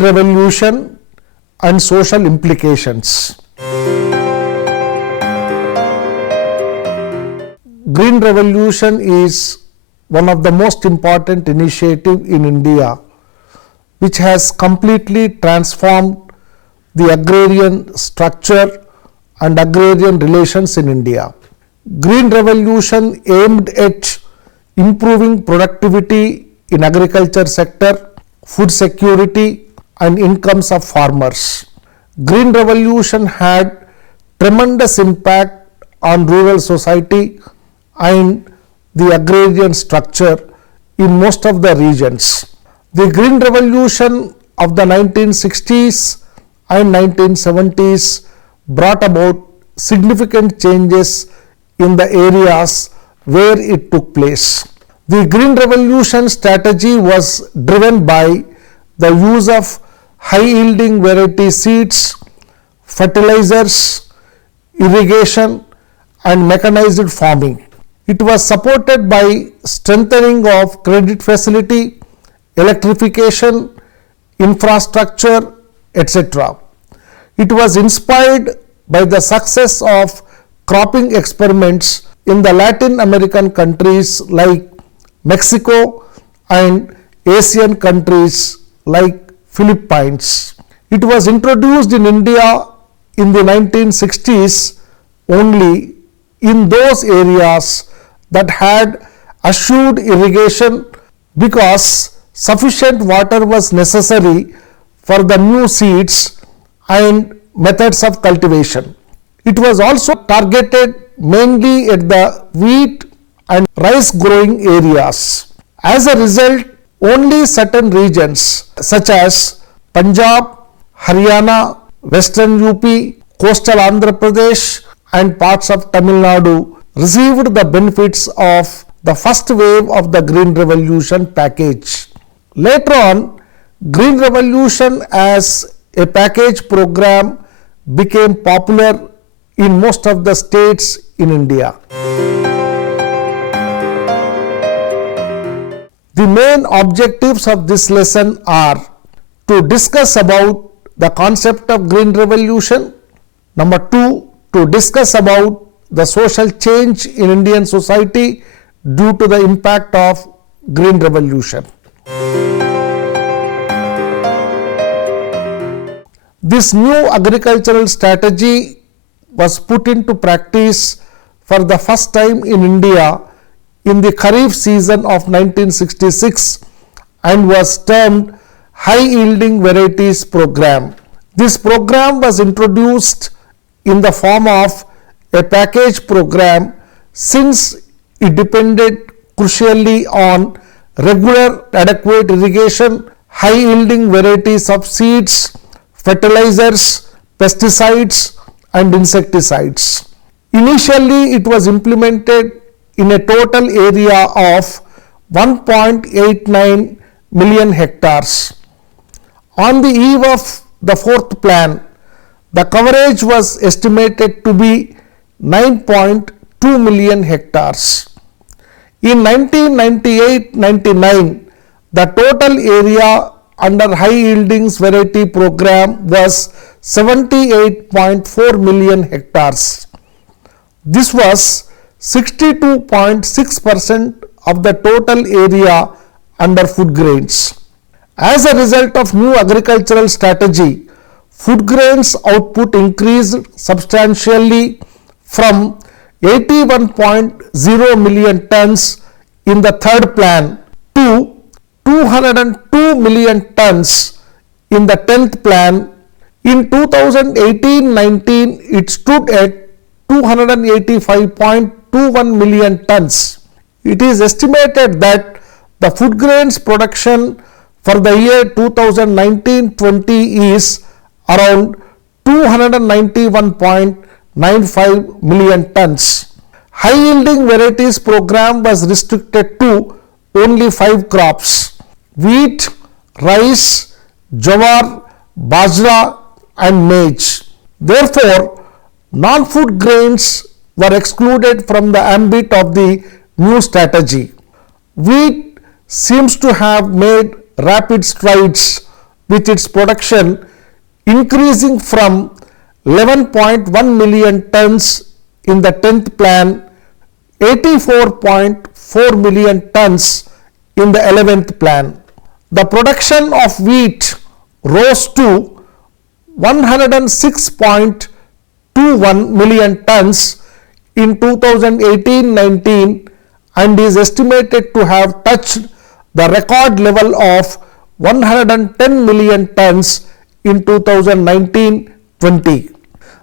Green Revolution and social implications. Green Revolution is one of the most important initiatives in India, which has completely transformed the agrarian structure and agrarian relations in India. Green Revolution aimed at improving productivity in agriculture sector, food security and incomes of farmers. Green Revolution had tremendous impact on rural society and the agrarian structure in most of the regions. The Green Revolution of the 1960s and 1970s brought about significant changes in the areas where it took place. The Green Revolution strategy was driven by the use of high-yielding variety seeds, fertilizers, irrigation and mechanized farming. It was supported by strengthening of credit facility, electrification, infrastructure, etc. It was inspired by the success of cropping experiments in the Latin American countries like Mexico and Asian countries like Philippines. It was introduced in India in the 1960s only in those areas that had assured irrigation because sufficient water was necessary for the new seeds and methods of cultivation. It was also targeted mainly at the wheat and rice growing areas. As a result, only certain regions such as Punjab, Haryana, Western UP, coastal Andhra Pradesh and parts of Tamil Nadu received the benefits of the first wave of the Green Revolution package. Later on, Green Revolution as a package program became popular in most of the states in India. The main objectives of this lesson are to discuss about the concept of Green Revolution. Number 2, to discuss about the social change in Indian society due to the impact of Green Revolution. This new agricultural strategy was put into practice for the first time in India in the Kharif season of 1966 and was termed High Yielding Varieties Program. This program was introduced in the form of a package program since it depended crucially on regular adequate irrigation, high yielding varieties of seeds, fertilizers, pesticides and insecticides. Initially it was implemented in a total area of 1.89 million hectares. On the eve of the fourth plan, the coverage was estimated to be 9.2 million hectares. In 1998-99, the total area under high yielding variety program was 78.4 million hectares. This was 62.6% of the total area under food grains. As a result of new agricultural strategy, food grains output increased substantially from 81.0 million tons in the third plan to 202 million tons in the 10th plan. In 2018-19, it stood at 285.21 million tons. It is estimated that the food grains production for the year 2019-20 is around 291.95 million tons. High yielding varieties program was restricted to only 5 crops: wheat, rice, jowar, bajra and maize. Therefore, non-food grains were excluded from the ambit of the new strategy. Wheat seems to have made rapid strides with its production increasing from 11.1 million tons in the 10th plan, 84.4 million tons in the 11th plan. The production of wheat rose to 106.21 million tons in 2018-19 and is estimated to have touched the record level of 110 million tons in 2019-20.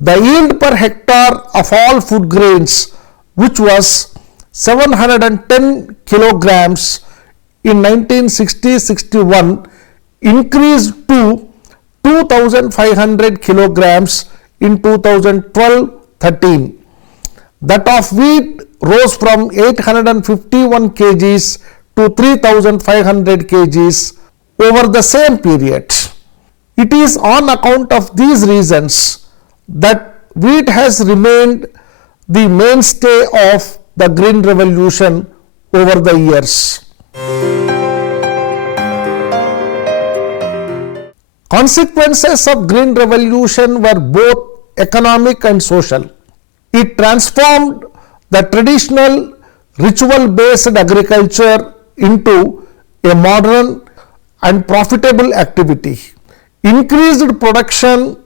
The yield per hectare of all food grains, which was 710 kilograms in 1960-61, increased to 2,500 kilograms in 2012-13. That of wheat rose from 851 kgs to 3,500 kgs over the same period. It is on account of these reasons that wheat has remained the mainstay of the Green Revolution over the years. Consequences of Green Revolution were both economic and social. It transformed the traditional ritual-based agriculture into a modern and profitable activity. Increased production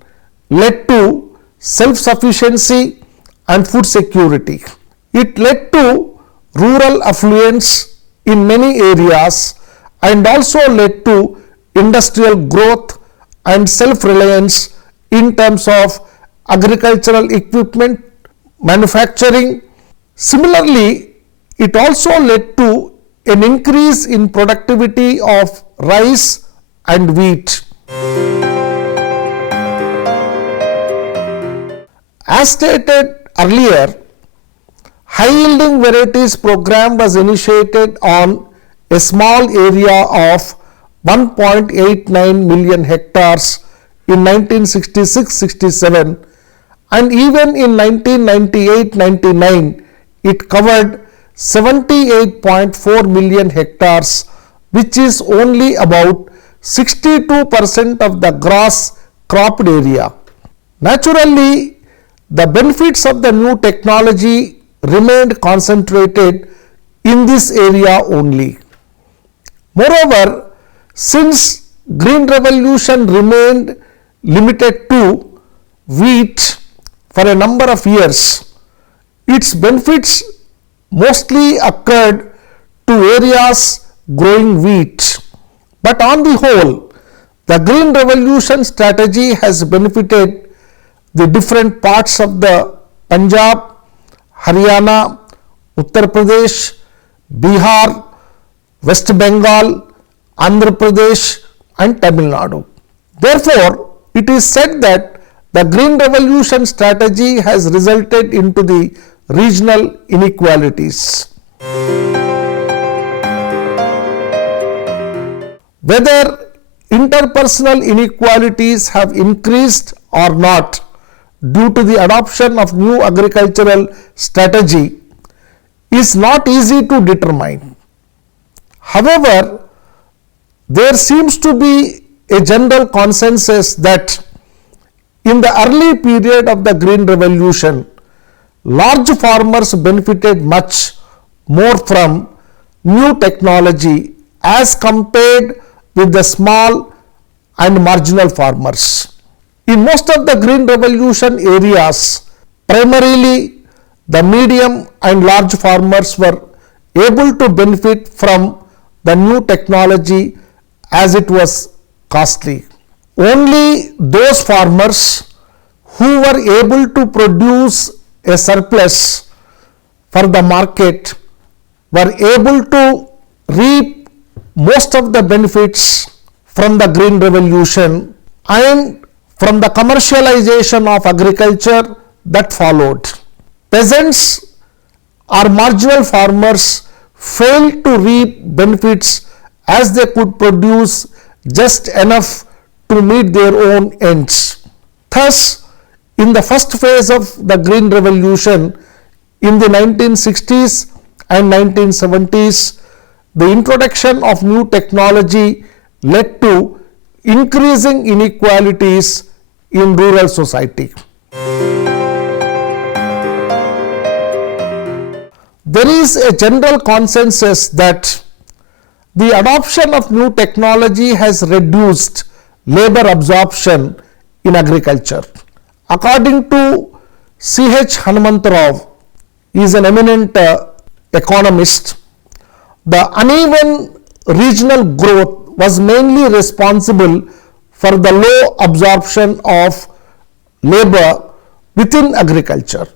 led to self-sufficiency and food security. It led to rural affluence in many areas and also led to industrial growth and self-reliance in terms of agricultural equipment, manufacturing. Similarly, it also led to an increase in productivity of rice and wheat. As stated earlier, high-yielding varieties program was initiated on a small area of 1.89 million hectares in 1966-67, and even in 1998-99 it covered 78.4 million hectares, which is only about 62% of the gross cropped area. Naturally, the benefits of the new technology remained concentrated in this area only. Moreover, since Green Revolution remained limited to wheat for a number of years, its benefits mostly occurred to areas growing wheat. But on the whole, the Green Revolution strategy has benefited the different parts of the Punjab, Haryana, Uttar Pradesh, Bihar, West Bengal, Andhra Pradesh and Tamil Nadu. Therefore, it is said that the Green Revolution strategy has resulted into the regional inequalities. Whether interpersonal inequalities have increased or not due to the adoption of new agricultural strategy is not easy to determine. However, there seems to be a general consensus that in the early period of the Green Revolution, large farmers benefited much more from new technology as compared with the small and marginal farmers. In most of the Green Revolution areas, primarily the medium and large farmers were able to benefit from the new technology as it was costly. Only those farmers who were able to produce a surplus for the market were able to reap most of the benefits from the Green Revolution and from the commercialization of agriculture that followed. Peasants or marginal farmers failed to reap benefits as they could produce just enough to meet their own ends. Thus, in the first phase of the Green Revolution in the 1960s and 1970s, the introduction of new technology led to increasing inequalities in rural society. There is a general consensus that the adoption of new technology has reduced labor absorption in agriculture. According to C.H. Hanumantarao, he is an eminent economist. The uneven regional growth was mainly responsible for the low absorption of labor within agriculture.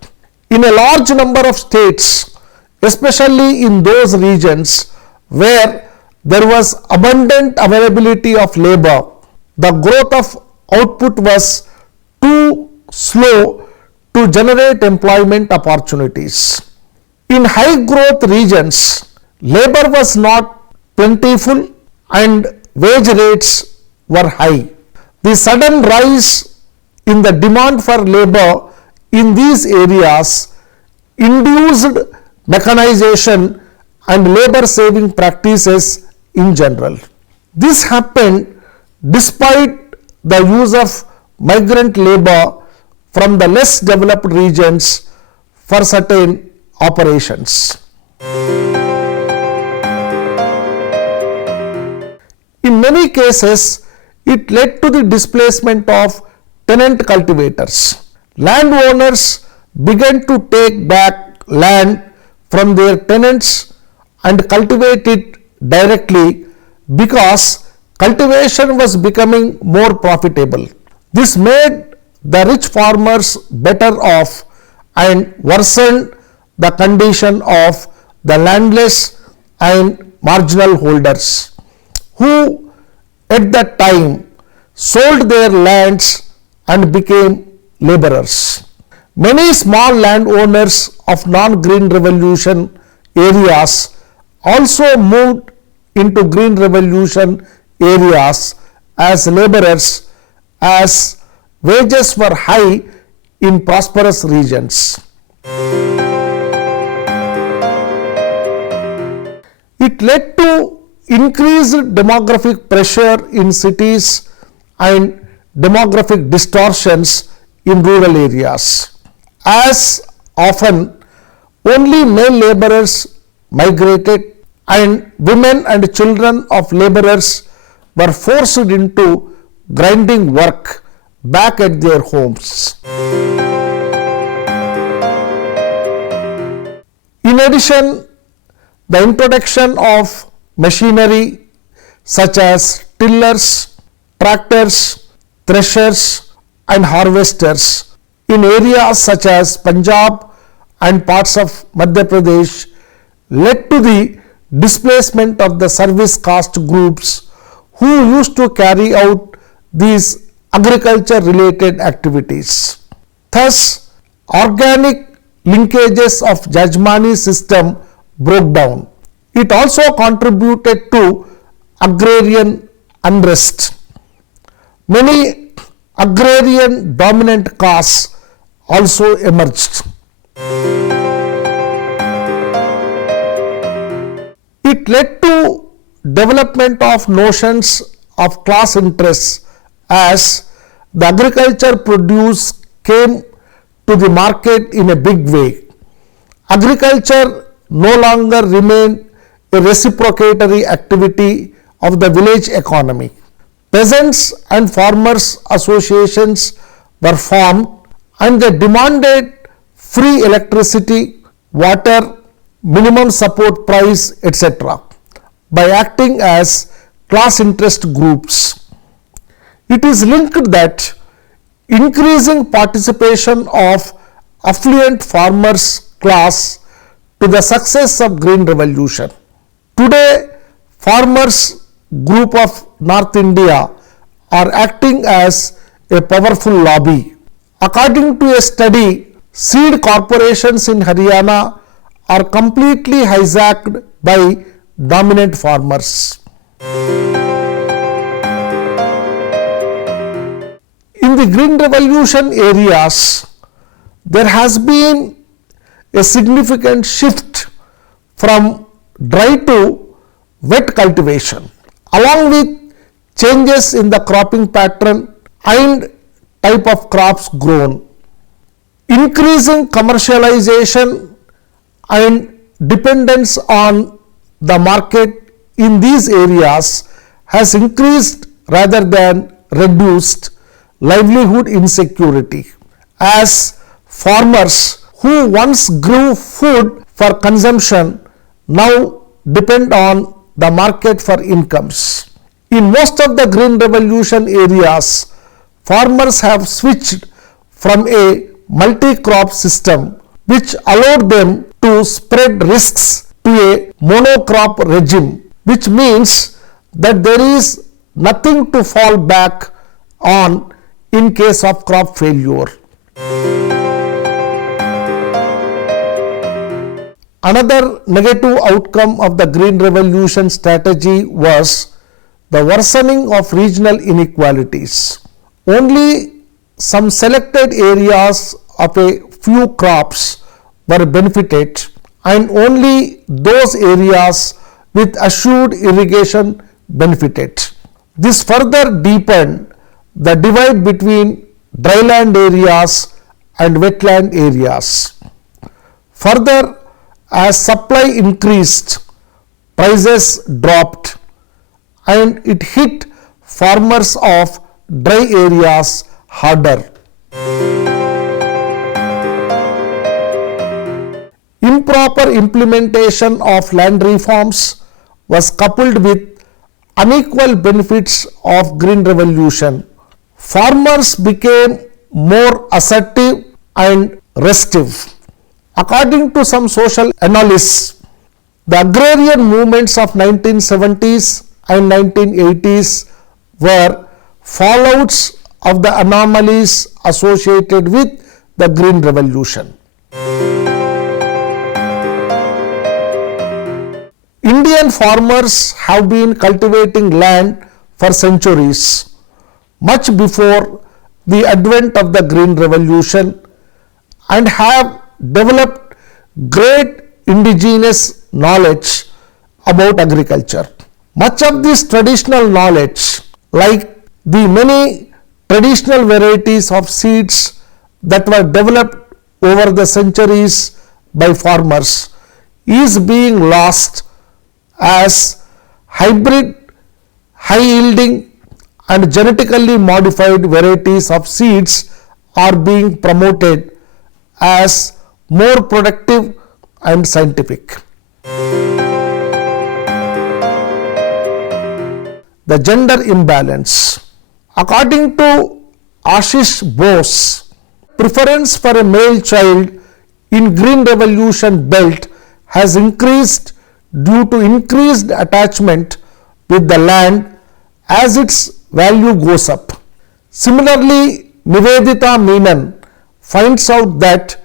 In a large number of states, especially in those regions where there was abundant availability of labor, the growth of output was too slow to generate employment opportunities. In high growth regions, labor was not plentiful and wage rates were high. The sudden rise in the demand for labor in these areas induced mechanization and labor saving practices in general. This happened despite the use of migrant labor from the less developed regions for certain operations. In many cases, it led to the displacement of tenant cultivators. Landowners began to take back land from their tenants and cultivate it directly because cultivation was becoming more profitable. This made the rich farmers better off and worsened the condition of the landless and marginal holders, who at that time sold their lands and became laborers. Many small landowners of non-Green Revolution areas also moved into Green Revolution areas as laborers, as wages were high in prosperous regions. It led to increased demographic pressure in cities and demographic distortions in rural areas. As often, only male laborers migrated and women and children of laborers were forced into grinding work back at their homes. In addition, the introduction of machinery such as tillers, tractors, threshers and harvesters in areas such as Punjab and parts of Madhya Pradesh led to the displacement of the service caste groups who used to carry out these agriculture related activities. Thus, organic linkages of Jajmani system broke down. It also contributed to agrarian unrest. Many agrarian dominant castes also emerged. It led to development of notions of class interests as the agriculture produce came to the market in a big way. Agriculture no longer remained a reciprocatory activity of the village economy. Peasants and farmers associations were formed and they demanded free electricity, water, minimum support price, etc. by acting as class interest groups. It is linked that increasing participation of affluent farmers class to the success of Green Revolution. Today, farmers group of North India are acting as a powerful lobby. According to a study, seed corporations in Haryana are completely hijacked by dominant farmers. In the Green Revolution areas, there has been a significant shift from dry to wet cultivation. Along with changes in the cropping pattern and type of crops grown. Increasing commercialization and dependence on the market in these areas has increased rather than reduced livelihood insecurity, as farmers who once grew food for consumption now depend on the market for incomes. In most of the Green Revolution areas, farmers have switched from a multi-crop system which allowed them to spread risks to a monocrop regime, which means that there is nothing to fall back on in case of crop failure. Another negative outcome of the Green Revolution strategy was the worsening of regional inequalities. Only some selected areas of a few crops were benefited, and only those areas with assured irrigation benefited. This further deepened the divide between dryland areas and wetland areas. Further, as supply increased, prices dropped, and it hit farmers of dry areas harder. Improper implementation of land reforms was coupled with unequal benefits of Green Revolution. Farmers became more assertive and restive. According to some social analysts, the agrarian movements of 1970s and 1980s were fallouts of the anomalies associated with the Green Revolution. Indian farmers have been cultivating land for centuries, much before the advent of the Green Revolution, and have developed great indigenous knowledge about agriculture. Much of this traditional knowledge, like the many traditional varieties of seeds that were developed over the centuries by farmers, is being lost as hybrid, high-yielding and genetically modified varieties of seeds are being promoted as more productive and scientific. The gender imbalance. According to Ashish Bose, preference for a male child in Green Revolution belt has increased due to increased attachment with the land as its value goes up. Similarly, Nivedita Menon finds out that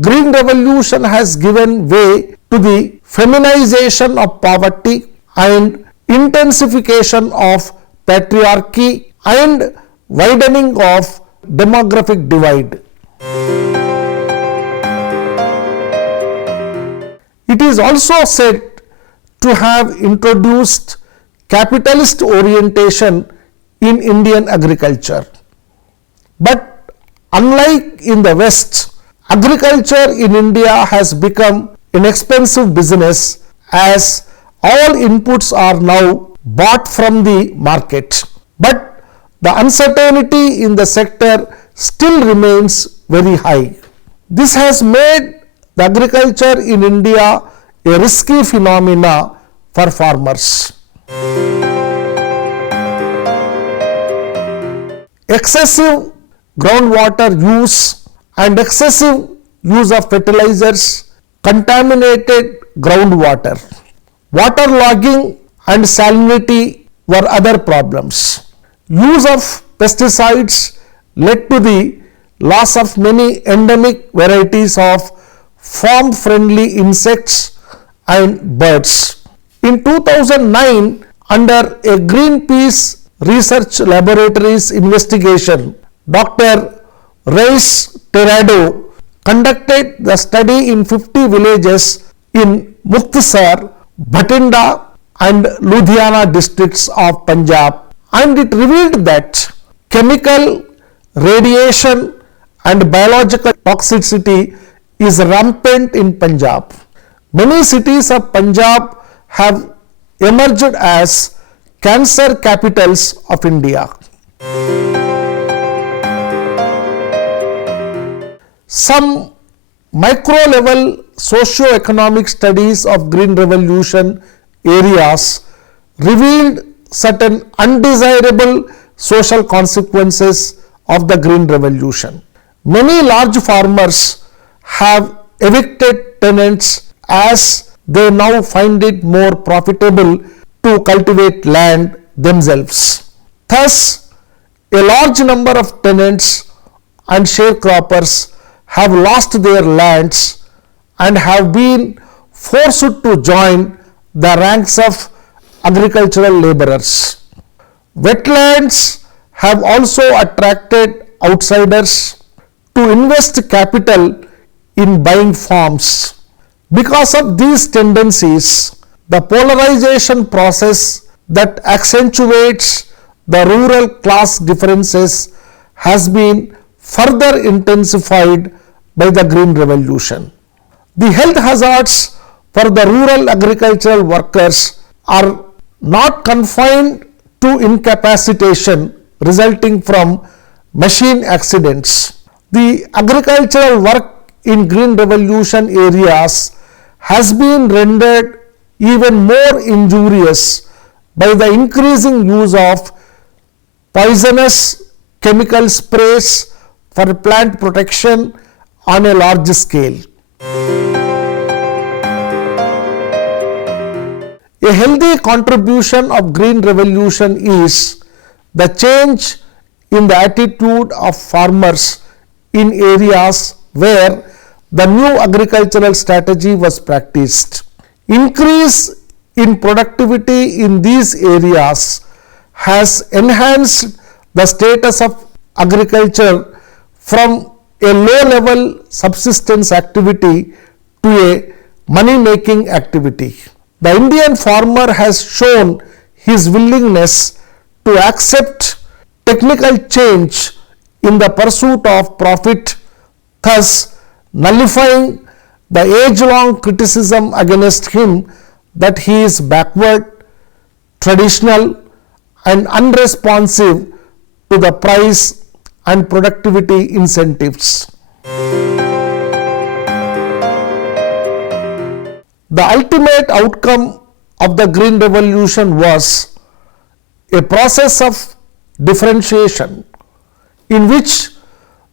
Green Revolution has given way to the feminization of poverty and intensification of patriarchy and widening of demographic divide. It is also said to have introduced capitalist orientation in Indian agriculture. But unlike in the West, agriculture in India has become an expensive business as all inputs are now bought from the market. But the uncertainty in the sector still remains very high. This has made the agriculture in India a risky phenomena for farmers. Excessive groundwater use and excessive use of fertilizers contaminated groundwater. Waterlogging and salinity were other problems. Use of pesticides led to the loss of many endemic varieties of farm-friendly insects and birds. In 2009, under a Greenpeace Research Laboratories investigation, Dr. Reis Tirado conducted the study in 50 villages in Muktsar, Bhatinda and Ludhiana districts of Punjab and it revealed that chemical, radiation and biological toxicity is rampant in Punjab. Many cities of Punjab have emerged as cancer capitals of India. Some micro-level socio-economic studies of Green Revolution areas revealed certain undesirable social consequences of the Green Revolution. Many large farmers have evicted tenants as they now find it more profitable to cultivate land themselves. Thus, a large number of tenants and sharecroppers have lost their lands and have been forced to join the ranks of agricultural laborers. Wetlands have also attracted outsiders to invest capital in buying farms. Because of these tendencies, the polarization process that accentuates the rural class differences has been further intensified by the Green Revolution. The health hazards for the rural agricultural workers are not confined to incapacitation resulting from machine accidents. The agricultural work in Green Revolution areas has been rendered even more injurious by the increasing use of poisonous chemical sprays for plant protection on a large scale. A healthy contribution of Green Revolution is the change in the attitude of farmers in areas where the new agricultural strategy was practiced. Increase in productivity in these areas has enhanced the status of agriculture from a low-level subsistence activity to a money-making activity. The Indian farmer has shown his willingness to accept technical change in the pursuit of profit, thus nullifying the age-long criticism against him that he is backward, traditional and unresponsive to the price and productivity incentives. The ultimate outcome of the Green Revolution was a process of differentiation in which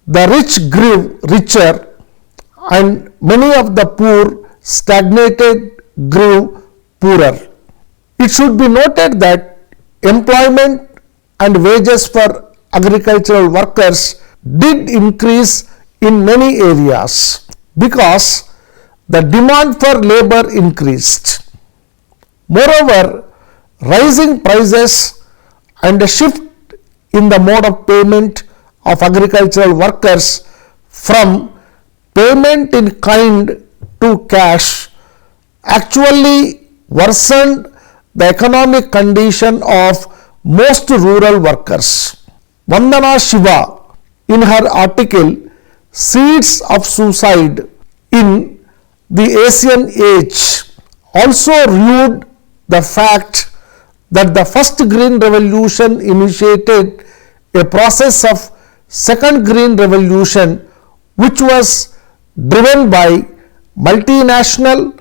the rich grew richer and many of the poor stagnated, grew poorer. It should be noted that employment and wages for agricultural workers did increase in many areas because the demand for labor increased. Moreover, rising prices and a shift in the mode of payment of agricultural workers from payment in kind to cash actually worsened the economic condition of most rural workers. Vandana Shiva, in her article Seeds of Suicide in the Asian Age, also reviewed the fact that the first Green Revolution initiated a process of second Green Revolution which was driven by multinational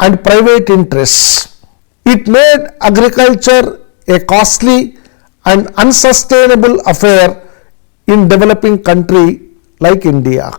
and private interests. It made agriculture a costly and unsustainable affair in developing country like India.